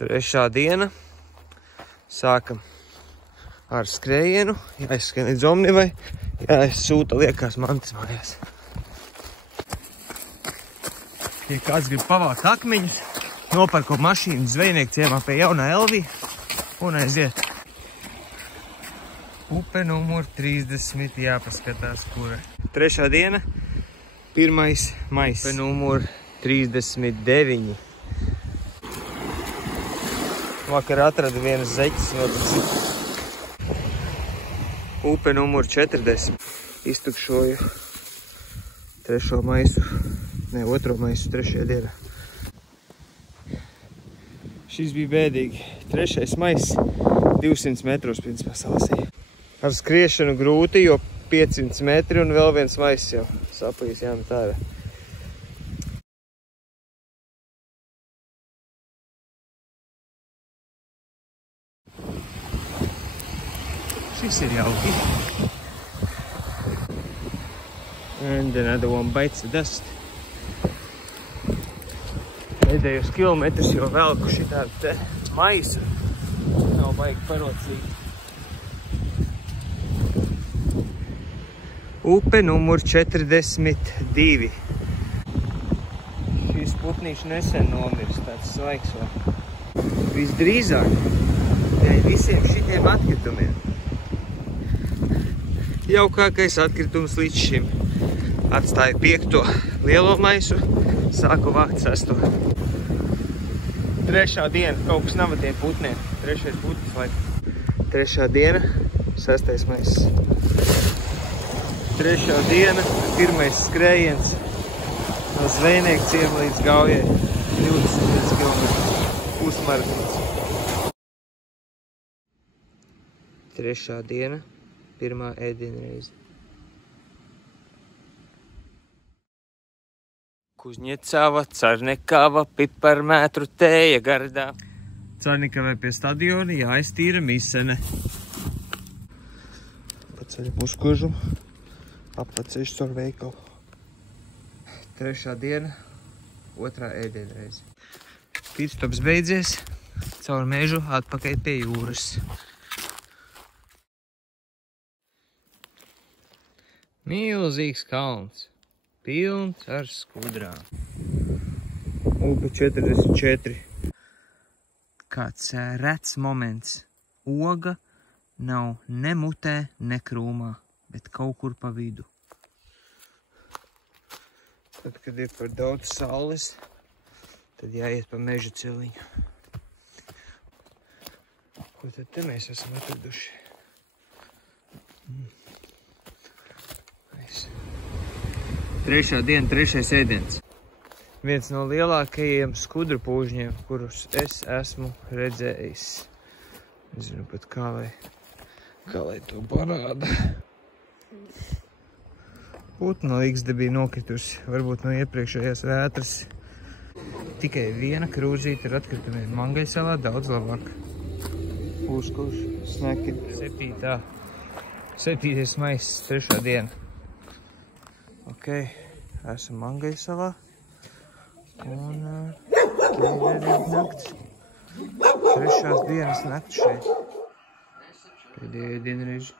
Trešā diena. Sākam ar skrējienu. Jāizskrien līdz Omnivai. Jāizsūta liekās mantas mājās. Ja kāds grib pavākt akmeņus, noparko mašīnu zvejnieku ciemā pie jaunā Elvija un aiziet. Upe numur 30, jāpaskatās, kura. Trešā diena, 1. maijs. Upe numur 39. Vakar atradu vienas zeķes. Upe numur 40. Iztukšoju 3. maisu. Ne, 2. maisu, 3. dienā. Šis bija bēdīgi. 3. mais, 200 metros principā salasīja. Ar skriešanu grūti, jo 500 metri un vēl viens mais jau sapīs jāmet ārā. Šis ir jauki. And another one bites the dust. Pēdējos kilometrus jau velku šitādu te maisu. Nav baigi parocīgi. Upe numur 42. Šīs putnīši nesen nomirst, tāds svaigs vēl. Visdrīzāk, dēļ visiem šitiem atkritumiem. Jaukākais atkritums līdz šim. Atstāju 5. lielo maisu, sāku vākt 6. Trešā diena, kaut kas nav ar tiem putniem. 3. putnis laika. 3. diena, 6. maiss. 3. diena, 1. skrējiens no zvejnieku ciema līdz Gaujai. 25 km. Pusmaratons. 3. diena, 1. ēdienreize. Kuzņecava, Carnikava, piparmētru tēja gardā. Carnikavai pie stadiona jāiztīra misene. Paceļam uzkužu, appaceļš caur veikalu. 3. diena, 2. ēdienreize. Pitstops beidzies, caur mežu atpakaļ pie jūras. Milzīgs kalns. Pilns ar skudrām. Upe 44. Kāds rets moments. Oga nav ne mutē, ne krūmā, bet kaut kur pa vidu. Tad, kad ir par daudz saules, tad jāiet pa meža celiņu. Ko tad te mēs esam atraduši? Trešā diena, 3. ēdiens. Viens no lielākajiem skudru pūžņiem, kurus es esmu redzējis. Nezinu pat kā lai to parāda. Putna līgzde bija nokritusi, varbūt no iepriekšējās vētras. Tikai viena krūzīte ir atkritumiem. Mangaisalā daudz labāk. Kurš, sneki. 7. maiss, 3. diena. Ok, esam Mangaisalā un ir nakts. 3. dienas nakts šeit. Pēdējā dienreiz.